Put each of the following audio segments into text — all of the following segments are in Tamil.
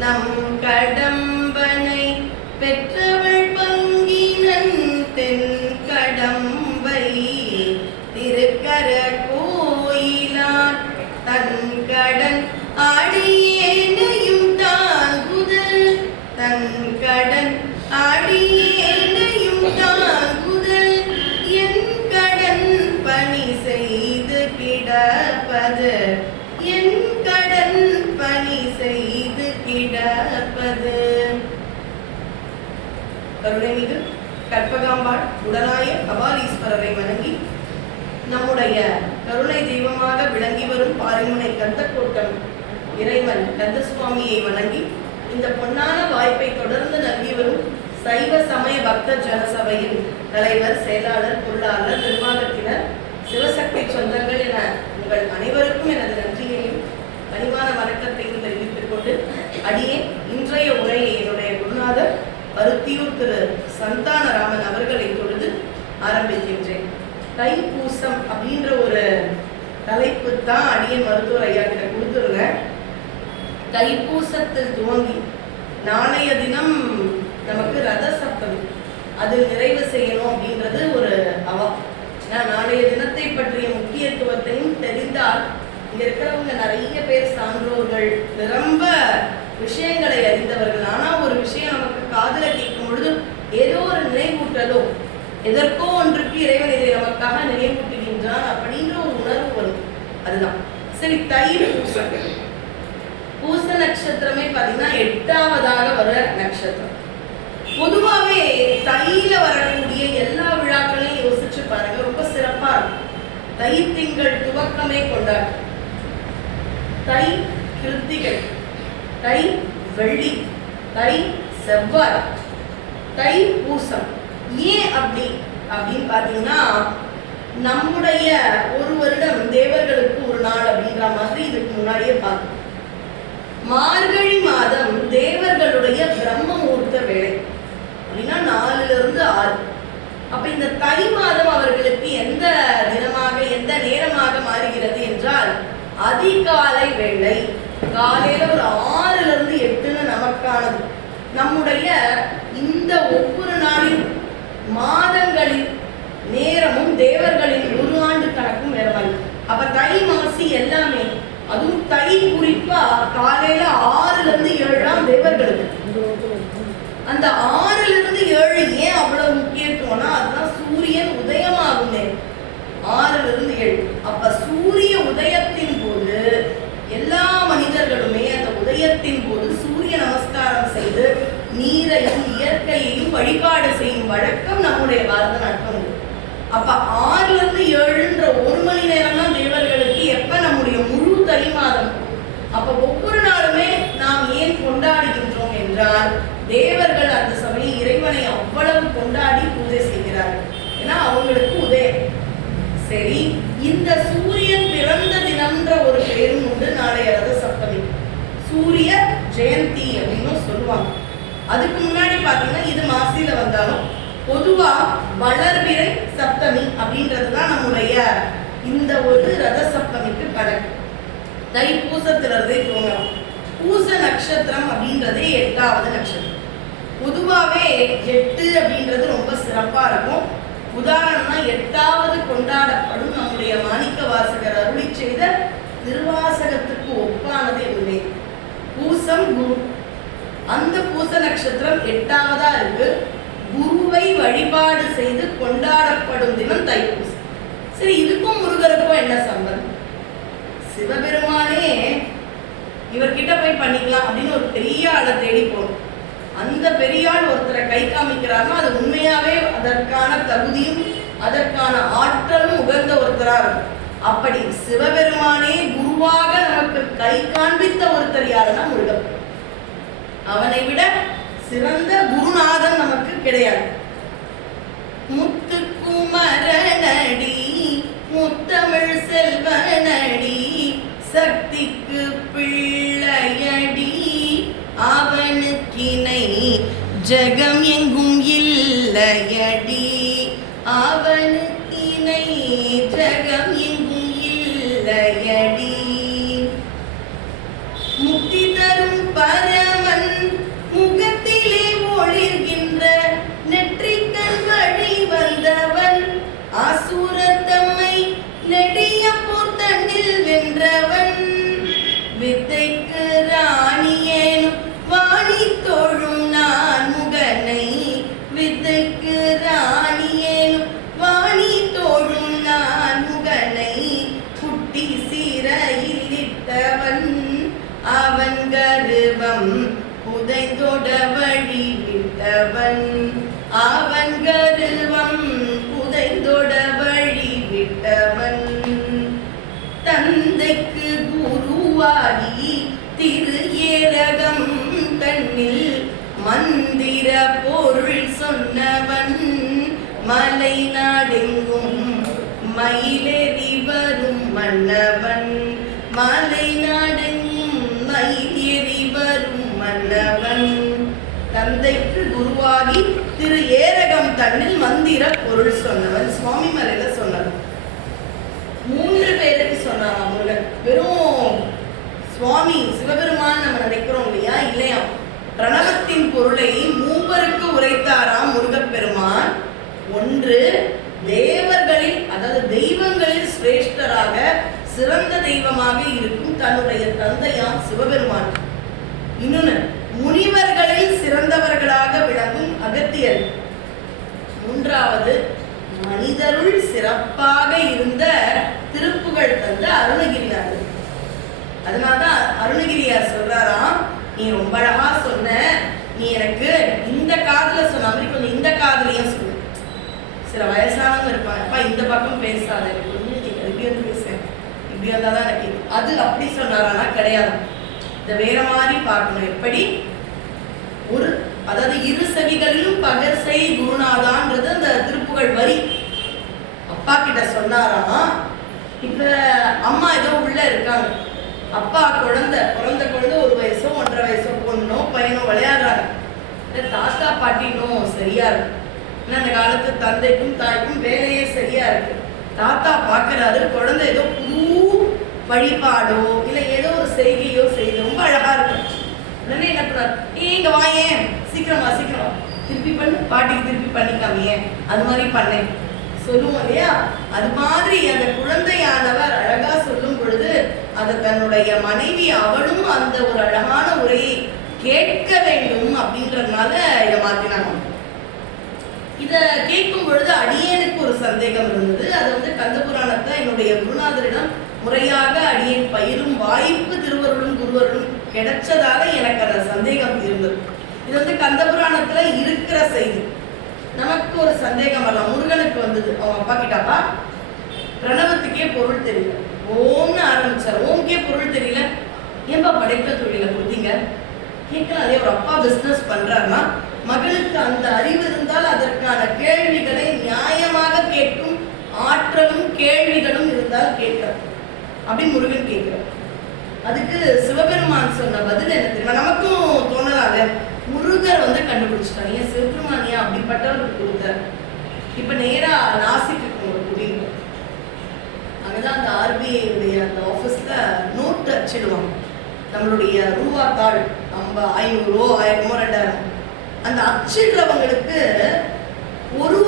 நம் கடம்பனை பெற்றவள் பங்கினன் தென் கடம்பை திருக்கர கோயிலான் தன் கடன் ஆடியேனையும் தாங்குதல் தன் கடன் ஆடியேனையும் தாங்குதல் என் கடன் பணி செய்து கிடப்பது என் கடன் பணி செய்து கிடப்பது. கருணைமிகு கற்பகாம்பாள் உடனாய கபாலீஸ்வரரை வணங்கி நம்முடைய கருணை தெய்வமாக விளங்கி வரும் பாரிமுனை கந்தக்கோட்டம் இறைவன் கந்தசுவாமியை வணங்கி இந்த பொன்னான வாய்ப்பை தொடர்ந்து நல்கி வரும் சைவ சமய பக்த ஜனசபையின் தலைவர், செயலாளர், பொருளாளர், நிர்வாகத்தினர், சிவசக்தி சொந்தங்கள் என உங்கள் அனைவருக்கும் எனது நன்றியையும் பணிவான வணக்கத்தையும் தெரிவித்துக் கொண்டு அடியே இன்றைய உரையை என்னுடைய குருநாதர் பருத்தியூர் திரு சந்தானராமன் அவர்களை தொழுது ஆரம்பிக்கின்றேன். தைப்பூசம் அப்படின்ற ஒரு தலைப்பு தான் அடியே மருத்துவர் ஐயா கிட்ட கொடுத்துருங்க. தைப்பூசத்தில் துவங்கி நாளைய தினம் நமக்கு ரத சப்தமி, அதில் நிறைவு செய்யணும் அப்படின்றது ஒரு அவம். நாளைய தினத்தை பற்றிய முக்கியத்துவத்தையும் தெரிந்தால் இங்க இருக்கிறவங்க நிறைய பேர் சான்றோர்கள், நிரம்ப விஷயங்களை அறிந்தவர்கள். ஆனா ஒரு விஷயம் நமக்கு காதுல கேட்கும் பொழுது ஏதோ ஒரு நினைவூட்டலோ எதற்கோ ஒன்றுக்கு இறைவன் இதை நமக்காக நினைவூட்டுகின்றான் அப்படின்ற ஒரு உணர்வு வரும். அதுதான் சரி. தைப்பூசம், பூச நட்சத்திரமே பார்த்தீங்கன்னா 8ஆவதாக வர நட்சத்திரம். பொதுவாகவே தையில வரக்கூடிய எல்லா விழாக்களையும் யோசிச்சு பாருங்க, ரொம்ப சிறப்பா இருக்கும். தை திங்கள் துவக்கமே கொண்டாடும். தை கிருத்திகை, தை வெள்ளி, தை செவ்வாய், தை பூசம். ஏன் அப்படின்னு பாத்தீங்கன்னா, நம்முடைய ஒரு வருடம் தேவர்களுக்கு ஒரு நாள் அப்படின்ற மாதிரி இதுக்கு முன்னாடியே பார்த்தோம். மார்கழி மாதம் தேவர்களுடைய பிரம்ம முகூர்த்த வேலை அப்படின்னா 4லிருந்து 6. அப்ப இந்த தை மாதம் அவர்களுக்கு எந்த தினமாக எந்த நேரமாக மாறுகிறது என்றால் அதிகாலை வேளை. காலையில ஒரு 6லிருந்து 8 நமக்கானது. நம்முடைய இந்த ஒவ்வொரு நாளின் மாதங்களின் நேரமும் தேவர்களின் ஒரு ஆண்டு கணக்கும் வேற மாதிரி. அப்ப தை மாசி எல்லாமே, அதுவும் தை குறிப்பா காலையில 6லிருந்து 7 தேவர்களுக்கு. அந்த 6லிருந்து 7 ஏன் அவ்வளவு முக்கியத்துவம்னா, அதுதான் சூரியன் உதயமாகும் நேரம். 6லிருந்து 7. அப்ப சூரிய உதயத்தின் போது எல்லா மனிதர்களுமே அந்த உதயத்தின் போது சூரிய நமஸ்காரம் செய்து நீரையும் இயற்கையையும் வழிபாடு செய்யும் வழக்கம் நம்முடைய பாரத நாட்டில் உண்டு. அப்ப 6லிருந்து 7ன்ற 1 மணி நேரம் தான் தேவர்களுக்கு. எப்ப நம்முடைய முழு தை மாதம். அப்ப ஒவ்வொரு நாளுமே நாம் ஏன் கொண்டாடுகின்றோம் என்றால், தேவர்கள் அந்த சமயம் இறைவனை அவ்வளவு கொண்டாடி பூஜை செய்கிறார்கள். ஏன்னா அவங்களுக்கு உதயம். சரி, இந்த சூரியன் பிறந்த தினம்ன்ற ஒரு பேரும் உண்டு. நாளைய ரத சப்தமி சூரிய ஜெயந்தி அப்படின்னு சொல்லுவாங்க. அதுக்கு முன்னாடி பாத்தீங்கன்னா இது மாசில வந்தாலும் பொதுவா வளர்பிறை சப்தமி அப்படின்றதுதான் நம்முடைய இந்த ஒரு ரத சப்தமிக்கு கணக்கு. தைப்பூசத்திலிருந்தே தோங்கலாம். பூச நட்சத்திரம் அப்படின்றதே 8ஆவது நட்சத்திரம். பொதுவாகவே 8 அப்படின்றது ரொம்ப சிறப்பா இருக்கும். உதாரணமா 8ஆவது கொண்டாடப்படும் நம்முடைய மாணிக்க வாசகர் அருளி செய்த திருவாசகத்துக்கு ஒப்பானது எதுவுமே. பூசம் குரு, அந்த பூச நட்சத்திரம் 8ஆவதா இருக்கு. குருவை வழிபாடு செய்து கொண்டாடப்படும் தினம் தைப்பூசம். சரி, இதுக்கும் முருகருக்கும் என்ன சம்பந்தம்? சிவபெருமானே இவர்கிட்ட போய் பண்ணிக்கலாம் அப்படின்னு ஒரு பெரிய ஆளை தேடி போகணும். அந்த பெரிய ஆள் ஒருத்தரை கை காமிக்கிறாருன்னா அது உண்மையாவே அதற்கான தகுதியும் அதற்கான ஆற்றலும் உகந்த ஒருத்தரா இருக்கும். அப்படி சிவபெருமானே குருவாக நமக்கு கை காண்பித்த ஒருத்தர் யாருன்னா முருகன். அவனை விட சிறந்த குருநாதன் நமக்கு கிடையாது. முத்துக்குமரனடி முத்தமிழ் செல்வனடி சக்திக்கு பிள்ளையடி அவனுக்கினை ஜகம் எங்கும் இல்லையடி அவனுக்கினை ஜகம் எங்கும் இல்லையடி முக்தி தரும் பரம கருவம் புதைந்தோட வழி விட்டவன். அவன் கருவம் புதைந்தோட வழி விட்டவன். தந்தைக்கு குருவாகி திரு ஏரகம் தன்னில் மந்திர பொருள் சொன்னவன். மலை நாடெங்கும் மயிலேறி வரும் மன்னவன். மலை நாடெங்கும் மயிலேறி வரும் மன்னவன். தந்தைக்கு குருவாகி திரு ஏரகம் தன்னில் மந்திர பொருள் சொன்னவன். சுவாமி மலையில சொன்னவன். 3 பேருக்கு சொன்னான் முருகன். வெறும் சுவாமி சிவபெருமான் நம்ம நினைக்கிறோம் இல்லையா? இல்லையா, பிரணவத்தின் பொருளை 3 பேருக்கு உரைத்தாராம் முருகப்பெருமான். 1 தேவர்களில், அதாவது தெய்வங்களில் சிரேஷ்டராக சிறந்த தெய்வமாக இருக்கும் தன்னுடைய தந்தையாம் சிவபெருமான். இன்னொன்னு, முனிவர்களில் சிறந்தவர்களாக விளங்கும் அகத்தியர். 3வது, மனிதருள் சிறப்பாக இருந்த திருப்புகழ் தந்த அருணகிரிநாதர். அதனால்தான் அருணகிரியார் சொல்றாராம், நீ ரொம்ப அழகா சொன்ன, நீ எனக்கு இந்த காதுல சொன்ன மாதிரி கொஞ்சம் இந்த காதுலயும் சொன்ன. சில வயசானவங்க இருப்பாங்க, அப்பா இந்த பக்கம் பேசாத, இப்படி வந்து பேசுறேன், இப்படி வந்தாதான் எனக்கு அது அப்படி சொன்னாரானா கிடையாது. இதை வேற மாதிரி பார்க்கணும். எப்படி ஒரு, அதாவது 2 செவிகளிலும் பகர்சை குருநாதான்றது அந்த திருப்புகழ் வரி அப்பா கிட்ட சொன்னாராம். இப்ப அம்மா ஏதோ உள்ள இருக்காங்க, அப்பா பிறந்த குழந்தை 1 வயசோ 1.5 வயசோ பொண்ணோ பையனோ விளையாடுறாங்க. தாத்தா பாட்டினும் சரியா இருக்கு. அந்த காலத்து தந்தைக்கும் தாய்க்கும் வேலையே சரியா இருக்கு. தாத்தா பாக்குறாரு, குழந்தை ஏதோ புது வழிபாடோ இல்ல ஏதோ ஒரு செய்கையோ செய்து ரொம்ப அழகா இருக்கு. உடனே என்ன பண்ணாரு, இங்க வாயேன், சீக்கிரமா திருப்பி பண்ணு, பாட்டிக்கு திருப்பி பண்ணிக்காமையே, அது மாதிரி பண்ணேன் சொல்லுவோம் இல்லையா? அது மாதிரி அந்த குழந்தையானவர் அழகா சொல்லும் பொழுது அது தன்னுடைய மனைவி அவளும் அந்த ஒரு அழகான உரையை கேட்க வேண்டும் அப்படின்றதுனால இதை மாத்தினாங்க. இத கேட்கும் பொழுது அடியேனுக்கு ஒரு சந்தேகம் இருந்தது. அது வந்து கந்தபுராணத்தை என்னுடைய குருநாதரிடம் முறையாக அடியேன் பயிரும் வாய்ப்பு திருவருளும் குருவருளும் கிடைச்சதால எனக்கு அந்த சந்தேகம் இருந்தது. இது வந்து கந்தபுராணத்துல இருக்கிற செய்தி. நமக்கு ஒரு சந்தேகம் வரலாம். முருகனுக்கு வந்தது, அவங்க அப்பா கிட்டப்பா பிரணவத்துக்கே பொருள் தெரியல, ஓம்னு ஆரம்பிச்சார், ஓம்கே பொருள் தெரியல, ஏன்பா படைப்பு தொழில கொடுத்தீங்க கேட்கலாம். ஒரு அப்பா பிசினஸ் பண்றாருன்னா மகளுக்கு அந்த அறிவு இருந்தால் அதற்கான கேள்விகளை நியாயமாக கேட்கும் ஆற்றலும் கேள்விகளும் இருந்தால் கேட்கிறார். அப்படி முருகன் கேட்கிறார். அதுக்கு சிவபெருமான் சொன்ன பதில் என்ன தெரியுமா? நமக்கும் தோணலாங்க, முருகர் வந்து கண்டுபிடிச்சிட்டாங்க, ஏன் சிவபெருமானியா அப்படிப்பட்டவருக்கு கொடுத்தார். இப்ப நேரா நாசிக்கு கூட்டிட்டு அங்கதான் அந்த RBI உடைய அந்த ஆபீஸ்ல நோட்டு அச்சிடுவாங்க. நம்மளுடைய ரூபா தாள் 500 1000 2000 அந்த அச்சிடுறவங்களுக்கு ஒரு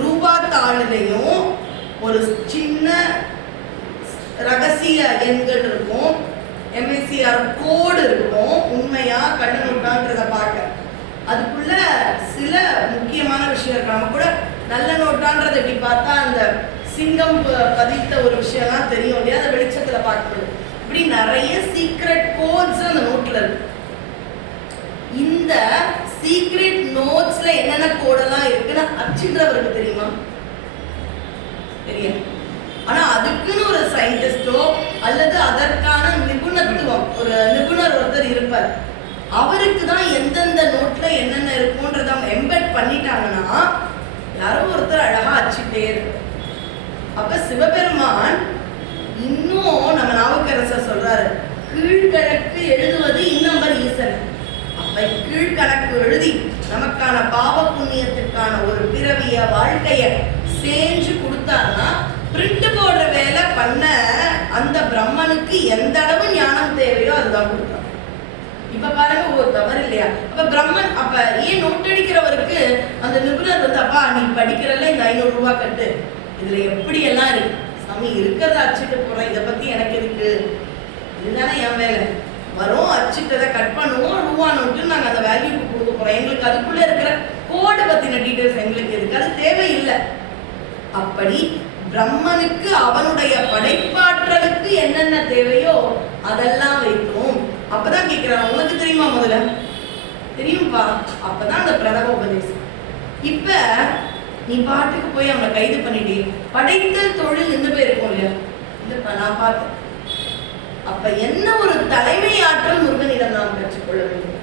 ரூபா தாளிலையும் ஒரு சின்ன ரகசிய எண்கள் இருக்கும், MICR கோடு இருக்கும். உண்மையா கண்ணு நோட்டான்றத பார்க்க அதுக்குள்ள சில முக்கியமான விஷயம் இருக்கு. நம்ம கூட நல்ல நோட்டான்றது எப்படி பார்த்தா அந்த சிங்கம் பதித்த ஒரு விஷயம்லாம் தெரியும் இல்லையா? அந்த வெளிச்சத்துல பார்க்கணும். இப்படி நிறைய சீக்ரெட் கோட்ஸ் அந்த நோட்ல இருக்கு. இந்த சீக்ரெட் நோட்ஸ்ல என்னென்ன கோடெல்லாம் இருக்குன்னு அச்சிடுறவருக்கு தெரியுமா? தெரியும். ஆனா அதுக்குன்னு ஒரு சயின்டிஸ்டோ அல்லது அதற்கான நிபுணத்துவம் ஒரு நிபுணர் ஒருத்தர் இருப்பார். அவருக்கு தான் எந்தெந்த நோட்ல என்னென்ன இருக்கும்ன்றத எம்பெட் பண்ணிட்டாங்கன்னா யாரோ ஒருத்தர் அழகா அச்சிட்டே இருக்கு. அப்ப சிவபெருமான் இன்னும் நம்ம நாவுக்கரசர் சொல்றாரு, கீழ்கணக்கு எழுதுவது இன்னம்பர் ஈசன். அப்ப கீழ்கணக்கு எழுதி நமக்கான பாவ புண்ணியத்துக்கான ஒரு பிறவிய வாழ்க்கைய செஞ்சு கொடுத்தாருன்னா பிரிண்ட் போடுற வேலை பண்ண அந்த பிரம்மனுக்கு எந்த அளவு ஞானம் தேவையோ அதுதான் கொடுத்தார். இப்ப பாருங்க, ஒரு தவறு இல்லையா? அப்ப பிரம்மன் அப்ப ஏன் நோட் அடிக்கிறவருக்கு அந்த நிபுணர் வந்து, அப்பா நீ படிக்கிறல்ல இந்த 500 ரூபாய் கட்டு, இதுல எப்படி எல்லாம் இருக்கு சாமி, இருக்கிறத அச்சிட்டு போறேன், இதை பத்தி எனக்கு இருக்கு, இதுதானே என் வேலை. வரும், அச்சிட்டதை கட் பண்ணுவோம், ரூபா நோட்டு நாங்க அந்த வேல்யூக்கு கொடுக்க போறோம். எங்களுக்கு அதுக்குள்ள இருக்கிற கோடு பத்தின டீடைல்ஸ் எங்களுக்கு இருக்கு, அது தேவையில்லை. அப்படி பிரம்மனுக்கு அவனுடைய படைப்பாற்றலுக்கு என்னென்ன தேவையோ அதெல்லாம் வைத்தோம். அப்பதான் கேட்கிறான், உனக்கு தெரியுமா? முதல்ல தெரியும்பா. அப்பதான் அந்த பிரணவ உபதேசம். இப்ப நீ பாட்டுக்கு போய் அவனை கைது பண்ணிட்டு படைத்தல் தொழில் நின்று போயிருக்கோம் இல்லையா? இல்லப்பா நான் பார்த்தேன். அப்ப என்ன ஒரு தலைமை ஆற்றல் முருகனிடம் நாம் கற்றுக்கொள்ள வேண்டும்.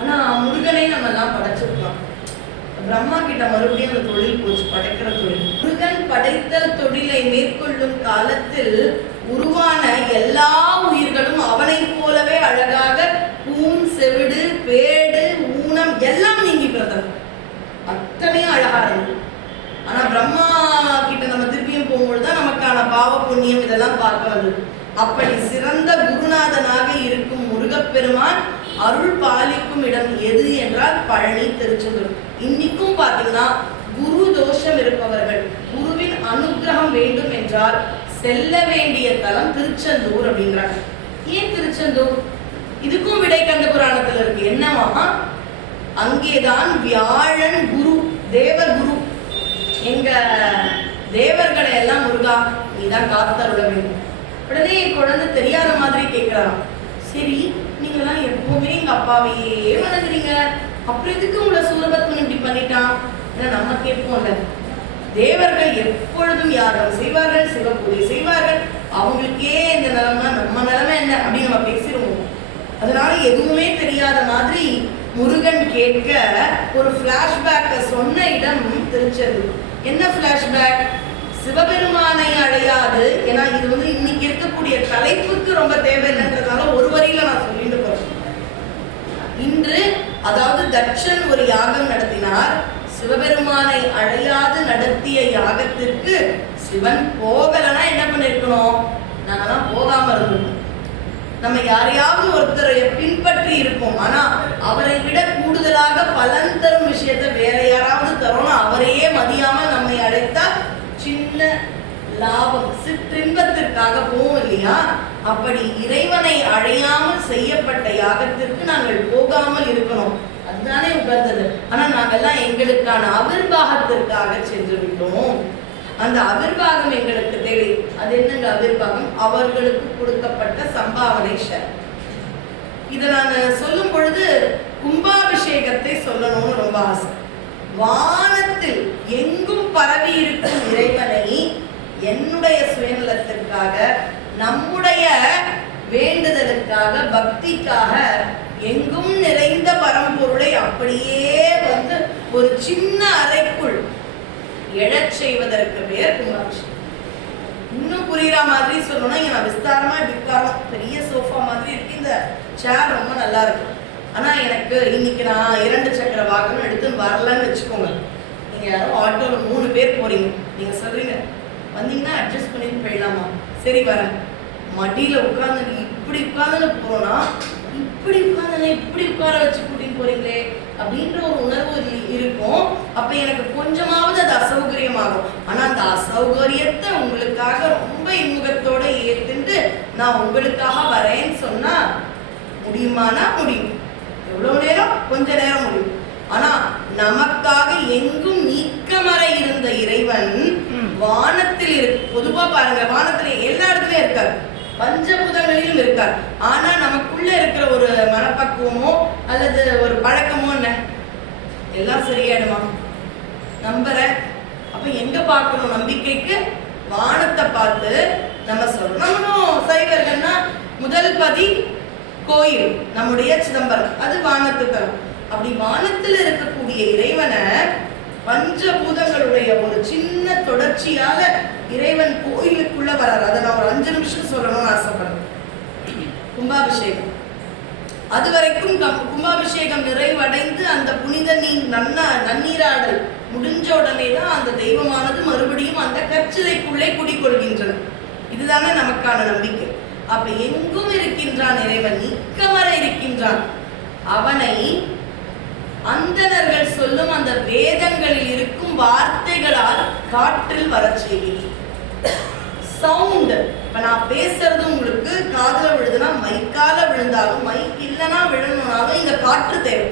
ஆனா முருகனை நம்ம எல்லாம் படைச்சிருக்கோம். பிரம்மா கிட்ட மறுபடியும் அந்த தொழில் போச்சு, படைக்கிற தொழில். முருகன் படைத்தல் தொழிலை மேற்கொள்ளும் காலத்தில் உருவான எல்லா உயிர்களும் அவனை போலவே அழகாக பூன், செவிடு, பேடு, ஊனம் எல்லாம் நீங்கி பிறந்தது. அத்தனையும் அழகா இருந்தது. ஆனா பிரம்மா கிட்ட நம்ம திருப்பியும் போகும்பொழுதுதான் நமக்கான பாவ புண்ணியம் இதெல்லாம் பார்க்க வந்தது. அப்படி சிறந்த குருநாதனாக இருக்கும் முருகப்பெருமான் அருள் பாலிக்கும் இடம் எது என்றால் பழனி, திருச்செந்தூர். இன்னைக்கும் பாத்தீங்கன்னா குரு தோஷம் இருப்பவர்கள், குருவின் அனுகிரகம் வேண்டும் என்றால் செல்ல வேண்டிய தலம் திருச்செந்தூர் அப்படின்றாங்க. ஏன் திருச்செந்தூர்? இதுக்கும் விடை கந்த புராணத்துல இருக்கு. என்னவா? அங்கேதான் வியாழன் குரு, தேவ குரு. எங்க தேவர்களை எல்லாம் முருகா நீதான் காத்தருள வேண்டும். உடனே குழந்தை தெரியாத மாதிரி கேட்கிறாராம். சரி, நீங்கெல்லாம் எப்பவுமே எங்க அப்பாவையே வணங்குறீங்க, அப்புறம் எதுக்கு உங்களை சூரபத்மன் இப்படி பண்ணிட்டான்? நம்ம கேட்போம்ல, தேவர்கள் எப்பொழுதும் யாகம் செய்வார்கள், சிவ பூஜை செய்வார்கள். அவங்களுக்கே இந்த நிலைமை, நம்ம நிலைமை என்ன அப்படின்னு நம்ம பேசிடுவோம். அதனால எதுவுமே தெரியாத மாதிரி முருகன் கேட்க ஒரு பிளாஷ்பேக்க சொன்ன இடம் திருச்செந்தூர். என்ன பிளாஷ்பேக்? சிவபெருமானை அடையாது. ஏன்னா இது இன்னைக்கு இருக்கக்கூடிய தலைப்புக்கு ரொம்ப தேவையில்லைன்றதால ஒரு வரியில நான் சொல்லிட்டு போறேன். இன்று அதாவது தட்சன் ஒரு யாகம் நடத்தினார். சிவபெருமானை அழையாது நடத்திய யாகத்திற்கு சிவன் போகலன்னா என்ன பண்ணிருக்கணும்? நாங்கெல்லாம் போகாம இருந்தோம். நம்ம யாரையாவது ஒருத்தரை பின்பற்றி இருப்போம். ஆனா அவரை விட கூடுதலாக பலன் தரும் விஷயத்தை வேற யாராவது தரோம்னா அவரையே மதியாம நம்மை அழைத்தா சின்ன லாபம், சிற்றின்பத்திற்காக போவோம் இல்லையா? அப்படி இறைவனை அழையாமல் செய்யப்பட்ட யாகத்திற்கு நாங்கள் போகாமல் இருக்கணும். அதுதானே உகந்தது. ஆனா நாங்கெல்லாம் எங்களுக்கான அவிர்வாகத்திற்காக சென்று விட்டோம். அந்த அவிர்வாகம் எங்களுக்கு தேவை. அது என்னங்க அவிர்வாகம்? அவர்களுக்கு கொடுக்கப்பட்ட சம்பாவனை ஷர். இதை நான் சொல்லும் பொழுது கும்பாபிஷேகத்தை சொல்லணும்னு ரொம்ப ஆசை. வானத்தில் எங்கும் பரவி இருக்கும் இறைவனை என்னுடைய சுயநலத்திற்காக, நம்முடைய வேண்டுதலுக்காக, பக்திக்காக எங்கும் நிறைந்த பரம்பொருளை அப்படியே ஒரு சின்ன அறைக்குள் எழச் செய்வதற்கு பேர் கும்பாபிஷேகம். இன்னும் புரியுற மாதிரி சொல்லணும்னா இங்க நான் விஸ்தாரமா உட்காரம், பெரிய சோஃபா மாதிரி இருக்கு. இந்த சேர் ரொம்ப நல்லா இருக்கு. ஆனா எனக்கு இன்னைக்கு நான் 2 சக்கர வாகனம் எடுத்து வரலன்னு வச்சுக்கோங்க. நீங்க யாரும் ஆட்டோல 3 பேர் போறீங்க. நீங்க சொல்றீங்க வந்தீங்கன்னா அட்ஜஸ்ட் பண்ணிட்டு போயிடலாமா? சரி வரேன். மடியில உட்கார்ந்து இப்படி உட்கார்ந்து போறோம்னா இப்படி உட்கார்ந்து இப்படி உட்கார வச்சு கூட்டின்னு போறீங்களே அப்படின்ற ஒரு உணர்வு இருக்கும். அப்ப எனக்கு கொஞ்சமாவது அது அசௌகரியமாகும். ஆனா அந்த அசௌகரியத்தை உங்களுக்காக ரொம்ப இன்முகத்தோட ஏத்துட்டு நான் உங்களுக்காக வரேன்னு சொன்னா முடியுமானா முடியும். எவ்வளவு நேரம்? கொஞ்ச நேரம் முடியும். ஆனா நமக்காக எங்கும் நீக்கமற இருந்த இறைவன் வானத்தில் இருக்கு. பொதுவா பாருங்க, வானத்துல எல்லா இடத்துலயும் இருக்காரு, பஞ்சபூதங்களிலும் இருக்கார். ஆனா நமக்குள்ள இருக்கிற ஒரு மனப்பக்குவமோ அல்லது ஒரு பழக்கமோ என்ன, எல்லாம் சரியாயிடுமா? நம்புறேன். அப்ப எங்க பார்க்கணும்? நம்பிக்கைக்கு வானத்தை பார்த்து நம்ம சொல்றோம். நம்மளும் சைவர்கள்னா முதல் பதி கோயில் நம்முடைய சிதம்பரம், அது வானத்து தரம். அப்படி வானத்தில் இருக்கக்கூடிய இறைவனை பஞ்சபூதங்களுடைய ஒரு சின்ன தொடர்ச்சியால இறைவன் கோயிலுக்குள்ள வராரு. அதை நான் ஒரு 5 நிமிஷம் சொல்லணும்னு ஆசைப்படுறேன். கும்பாபிஷேகம் அது வரைக்கும் கும்பாபிஷேகம் நிறைவடைந்து அந்த புனித நன்னீராடல் முடிஞ்ச உடனே தான் அந்த தெய்வமானது மறுபடியும் அந்த கற்சிலைக்குள்ளே குடிக்கொள்கின்றன. இதுதானே நமக்கான நம்பிக்கை. அப்ப எங்கும் இருக்கின்றான் இறைவன், நீக்கமற இருக்கின்றான். அவனை அந்தணர்கள் சொல்லும் அந்த வேதங்களில் இருக்கும் வார்த்தைகளால் காற்றில் வர செய்கிறேன். சவுண்ட், இப்ப நான் பேசுறது உங்களுக்கு காதுல விழுதுன்னா மைக்கால விழுந்தாலும், மைக் இல்லைன்னா விழணும்னாலும் இந்த காற்று தேவை.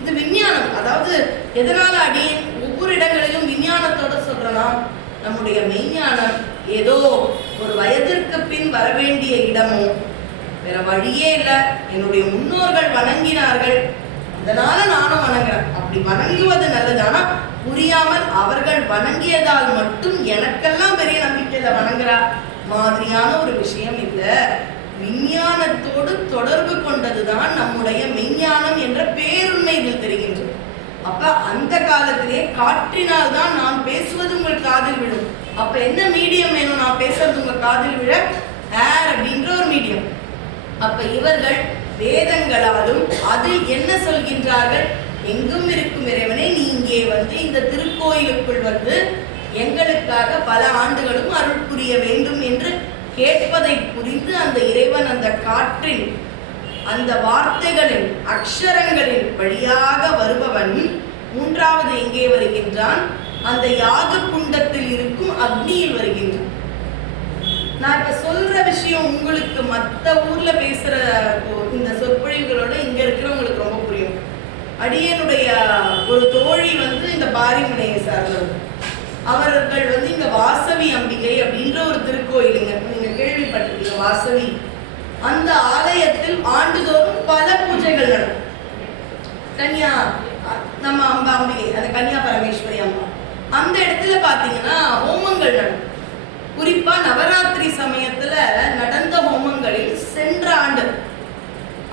இது விஞ்ஞானம். அதாவது எதனால அடி ஒவ்வொரு இடங்களிலும் விஞ்ஞானத்தோட சொல்றனா, நம்முடைய மெய்ஞானம் ஏதோ ஒரு வயதிற்கு பின் வரவேண்டிய இடமோ வேற வழியே இல்லை, என்னுடைய முன்னோர்கள் வணங்கினார்கள், அதனால நானும் வணங்குறேன். அப்படி வணங்குவது நல்லது. ஆனா புரியாமல் அவர்கள் வணங்கியதால் மட்டும் எனக்கெல்லாம் பெரிய நம்பிக்கையில வணங்குறா மாதிரியான ஒரு விஷயம் இல்லை. விஞ்ஞானத்தோடு தொடர்பு கொண்டதுதான் நம்முடைய மெய்ஞானம் என்ற பேருண்மை இதில் தெரிகின்றது. அப்ப அந்த காலத்திலே காற்றினால் தான் நான் பேசுவது உங்கள் காதில் விழும். அப்ப என்ன மீடியம் வேணும் நான் பேசுறது உங்க காதில் விழ? ஏர் அப்படின்ற ஒரு மீடியம். அப்ப இவர்கள் வேதங்களாலும் அதில் என்ன சொல்கின்றார்கள்? எங்கும் இருக்கும் இறைவனை நீ இங்கே வந்து இந்த திருக்கோயிலுக்குள் வந்து எங்களுக்காக பல ஆண்டுகளும் அருள் புரிய வேண்டும் என்று கேட்பதை புரிந்து அந்த இறைவன் அந்த காற்றின் அந்த வார்த்தைகளின் அக்ஷரங்களின் வழியாக வருபவன் மூன்றாவது எங்கே வருகின்றான்? அந்த யாக குண்டத்தில் இருக்கும் அக்னியில் வருகின்றான். நான் இப்ப சொல்ற விஷயம் உங்களுக்கு மற்ற ஊர்ல பேசுற இந்த சொற்பொழிவுகளோட இங்க இருக்கிறவங்களுக்கு ரொம்ப புரியும். அடியனுடைய ஒரு தோழி வந்து இந்த பாரிமுனையை சார்ந்தவர். அவர்கள் வந்து இங்க வாசவி அம்பிகை அப்படின்ற ஒரு திருக்கோயிலுங்க, நீங்க கேள்விப்பட்டிருக்கீங்க வாசவி. அந்த ஆலயத்தில் ஆண்டுதோறும் பல பூஜைகள் நடக்கும். கன்யா நம்ம அம்பிகை, அந்த கன்யா பரமேஸ்வரி அம்மா, அந்த இடத்துல பாத்தீங்கன்னா ஹோமங்கள் நடக்கும். குறிப்பா நவராத்திரி சமயத்துல நடந்த ஹோமங்களில் சென்ற ஆண்டு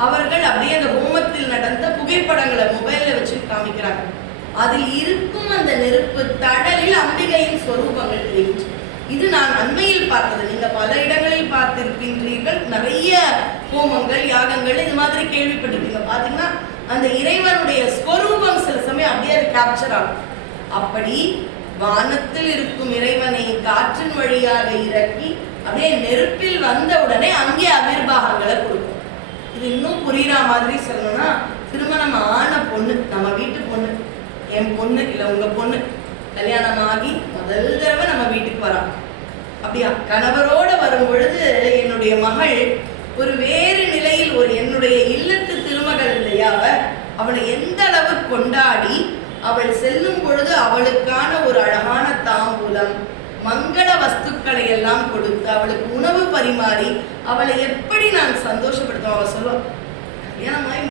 அவர்கள் அப்படியே அந்த ஹோமத்தில் நடந்த புகைப்படங்களை மொபைல்ல வச்சு காமிக்கிறாங்க. அதில் இருக்கும் அந்த நெருப்பு தடலில் அம்பிகையின் ஸ்வரூபங்கள் தெரிவிச்சு. இது நான் அண்மையில் பார்த்தது. நீங்க பல இடங்களில் பார்த்திருக்கின்றீர்கள். நிறைய ஹோமங்கள் யாகங்கள் இந்த மாதிரி கேள்விப்பட்டிருக்கீங்க. பாத்தீங்கன்னா அந்த இறைவனுடைய ஸ்வரூபம் சில சமயம் அப்படியே அது கேப்சர் ஆகும். அப்படி வானத்தில் இருக்கும் இறைவனை காற்றின் வழியாக இறக்கி அப்படியே நெருப்பில் வந்த உடனே அங்கே அவிர்வாகங்களை கொடுக்கும். இது இன்னும் புரியுற மாதிரி சொல்லணும்னா, திருமணம் ஆன பொண்ணு, நம்ம வீட்டு பொண்ணு, என் பொண்ணு இல்லை உங்க பொண்ணு கல்யாணம் ஆகி முதல் தடவை நம்ம வீட்டுக்கு வரான். அப்படியா கணவரோட வரும் பொழுது என்னுடைய மகள் ஒரு வேறு நிலையில், ஒரு என்னுடைய இல்லத்து திருமகள் இல்லையா, அவளை எந்த அளவு கொண்டாடி அவள் செல்லும் பொழுது அவளுக்கான ஒரு அழகான தாம்பூலம் மங்கள வஸ்துக்களை எல்லாம் கொடுத்து அவளுக்கு உணவு பரிமாறி அவளை எப்படி நான் சந்தோஷப்படுத்தும். அவள் சொல்லுவாள், கல்யாணமாய்